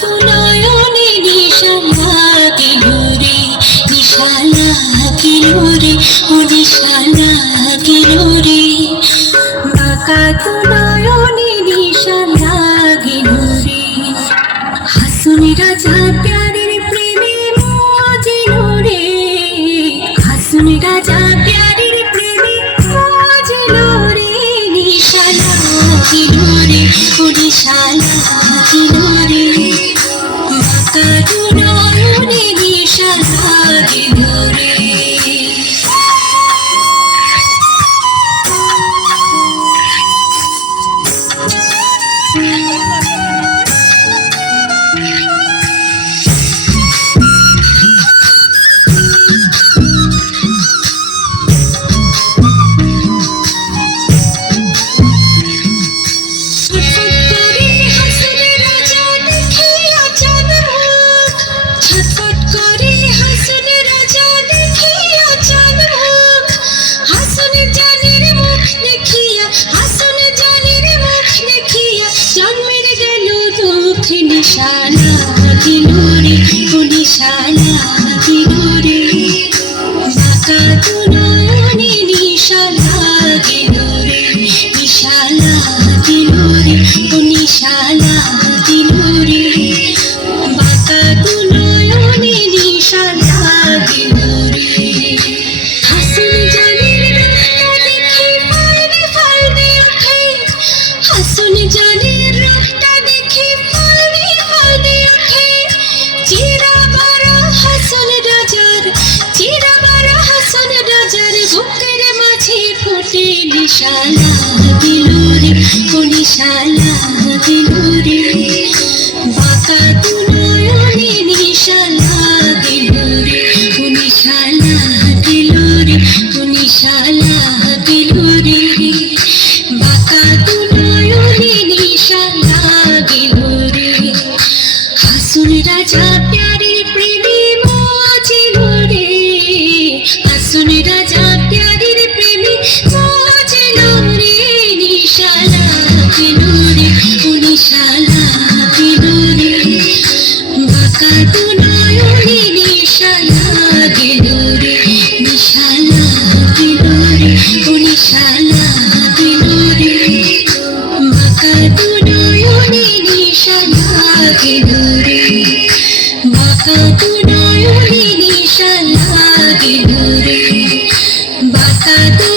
তু নয়নে নিশা লাগিল রে, নিশা লাগিল রে, ও নিশা লাগিল রে। বাঁকা তু নয়নে নিশা লাগিল রে। হাসুন রাজা প্যারের প্রেমে মজিল রে, হাসুন রাজা প্যারের প্রেমে মজিল রে। নিশা লাগিল রে, ও নিশা লাগিল রে। বাঁকা তু নয়নে নিশা লাগিল রে। নিশা লাগিল রে, ও নিশা লাগিল রে। বাঁকা তু নয়নে নিশা লাগিল রে, নিশা লাগিল রে, ও নিশা লাগিল রে। বাঁকা তু নয়নে নিশা লাগিল রে। হাসুন জানের রূপটা দেখে ফালনে ফালনে ওঠে, হাসুন জানের রূপটা দেখে ফালনে ফালনে ওঠে। চিরাবার হাসন রাজার, চিরাবার হাসন রাজার বুকের মাঝে ফোটে নিশা লাগিল রে, ও নিশা লাগিল রে। বাঁকা তু নয়নে নিশা লাগিল রে, ও নিশা লাগিল রে, ও নিশা লাগিল রে। বাঁকা তু নয়নে নিশা লাগিল রে। হাসুন রাজা প্যারের প্রেমে মজিল রে, হাসুন রাজা প্যারের প্রেমে মজিল রে। নিশা লাগিল রে, ও নিশা লাগিল রে। বাঁকা তু নয়নে নিশা লাগিল রে, নিশা লাগিল রে, ও নিশা লাগিল রে। বাঁকা তু নয়নে নিশা লাগিল রে। বাঁকা তু নয়নে নিশা লাগিল রে। বাঁকা তু